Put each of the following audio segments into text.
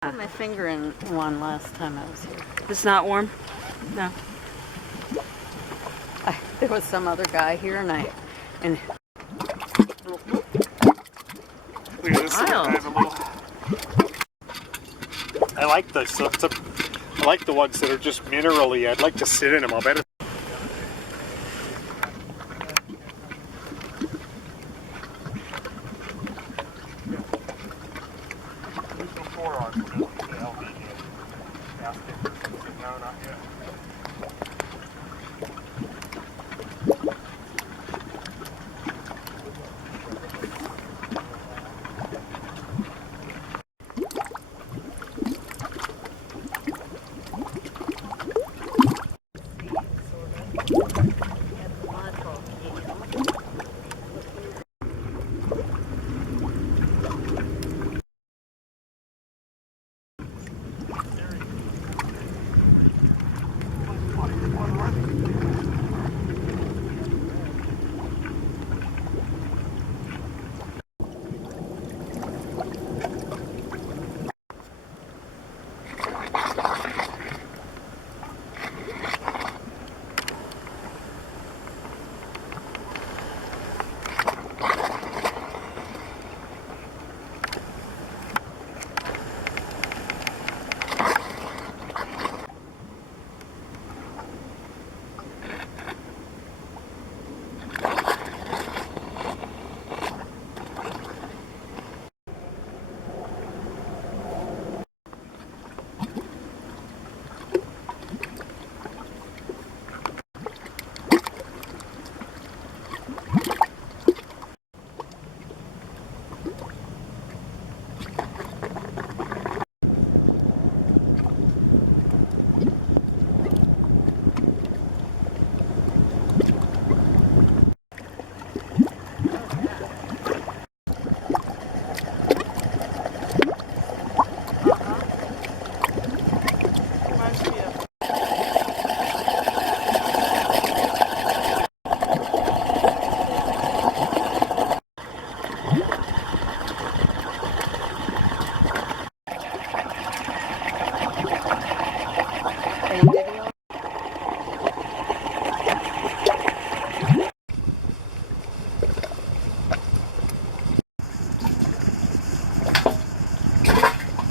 I put my finger in one last time I was here. It's not warm? No. There was some other guy here and Look at this little guy's a little. I like this. I like the ones that are just minerally. I'd like to sit in them. I'll bet. No, not yet.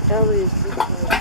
Ellie is